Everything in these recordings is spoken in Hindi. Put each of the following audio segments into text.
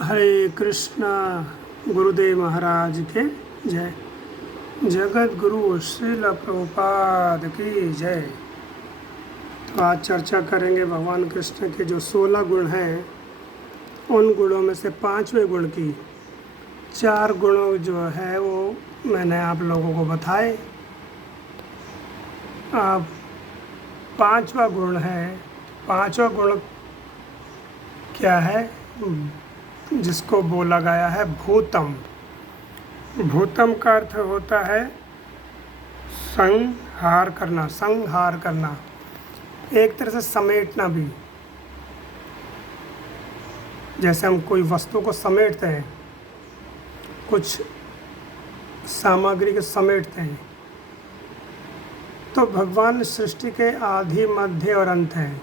हरे कृष्णा। गुरुदेव महाराज के जय। जगत गुरु श्रील प्रभुपाद की जय। तो आज चर्चा करेंगे भगवान कृष्ण के जो 16 गुण हैं, उन गुणों में से 5वें गुण की 4 गुणों जो है वो मैंने आप लोगों को बताए। अब 5वां गुण है। 5वां गुण क्या है? जिसको बोला गया है भूतम। भूतम का अर्थ होता है संहार करना, संहार करना, एक तरह से समेटना भी। जैसे हम कोई वस्तु को समेटते हैं, कुछ सामग्री को समेटते हैं, तो भगवान सृष्टि के आदि मध्य और अंत हैं,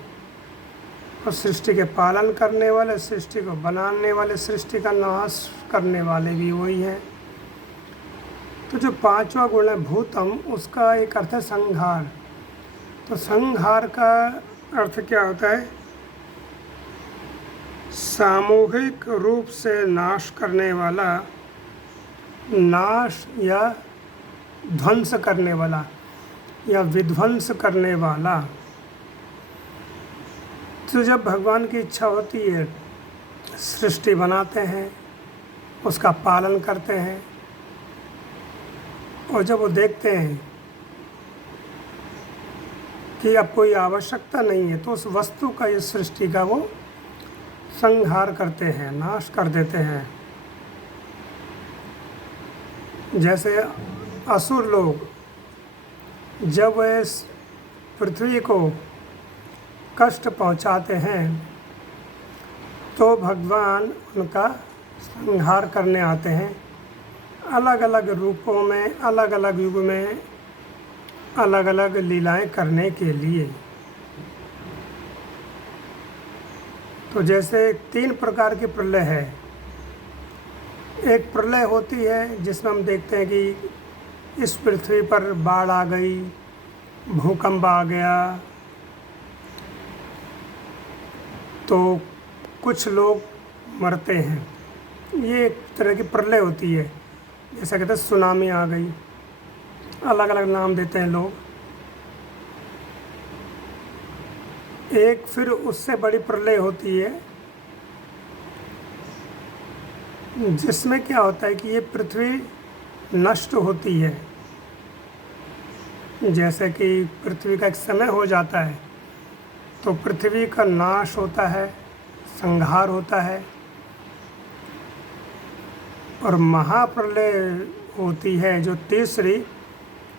और सृष्टि के पालन करने वाले, सृष्टि को बनाने वाले, सृष्टि का नाश करने वाले भी वही हैं। तो जो 5वां गुण है भूतम, उसका एक अर्थ है संहार। तो संहार का अर्थ क्या होता है? सामूहिक रूप से नाश करने वाला, नाश या ध्वंस करने वाला या विध्वंस करने वाला। तो जब भगवान की इच्छा होती है, सृष्टि बनाते हैं, उसका पालन करते हैं, और जब वो देखते हैं कि अब कोई आवश्यकता नहीं है, तो उस वस्तु का, इस सृष्टि का वो संहार करते हैं, नाश कर देते हैं। जैसे असुर लोग जब वे इस पृथ्वी को कष्ट पहुंचाते हैं, तो भगवान उनका संहार करने आते हैं, अलग अलग रूपों में, अलग अलग युग में, अलग अलग लीलाएं करने के लिए। तो जैसे 3 प्रकार की प्रलय है। एक प्रलय होती है जिसमें हम देखते हैं कि इस पृथ्वी पर बाढ़ आ गई, भूकंप आ गया, तो कुछ लोग मरते हैं। ये एक तरह की प्रलय होती है। जैसा कहते हैं सुनामी आ गई, अलग अलग नाम देते हैं लोग। एक फिर उससे बड़ी प्रलय होती है, जिसमें क्या होता है कि ये पृथ्वी नष्ट होती है। जैसे कि पृथ्वी का एक समय हो जाता है, तो पृथ्वी का नाश होता है, संहार होता है। और महाप्रलय होती है जो तीसरी,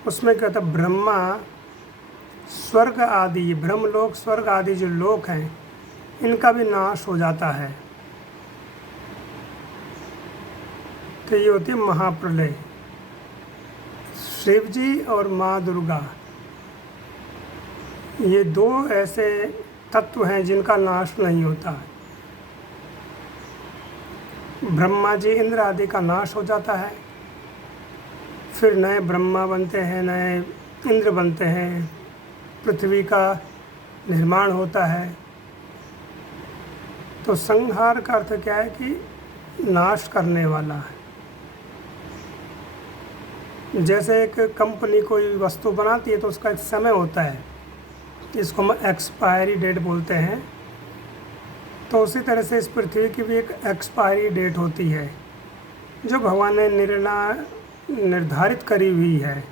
उसमें क्या होता है, ब्रह्मा, स्वर्ग आदि, ब्रह्मलोक, स्वर्ग आदि जो लोक हैं, इनका भी नाश हो जाता है। तो ये होती है महाप्रलय। शिव जी और माँ दुर्गा, ये 2 ऐसे तत्व हैं जिनका नाश नहीं होता। ब्रह्मा जी, इंद्र आदि का नाश हो जाता है, फिर नए ब्रह्मा बनते हैं, नए इंद्र बनते हैं, पृथ्वी का निर्माण होता है। तो संहार का अर्थ क्या है कि नाश करने वाला है। जैसे एक कंपनी कोई वस्तु बनाती है तो उसका एक समय होता है, इसको हम एक्सपायरी डेट बोलते हैं। तो उसी तरह से इस पृथ्वी की भी एक एक्सपायरी डेट होती है, जो भगवान ने निर्धारित करी हुई है।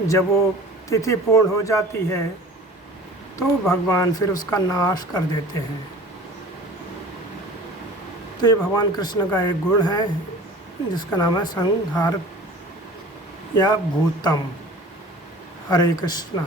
जब वो तिथि पूर्ण हो जाती है, तो भगवान फिर उसका नाश कर देते हैं। तो ये भगवान कृष्ण का एक गुण है, जिसका नाम है संहार या भूतम। हरे कृष्णा।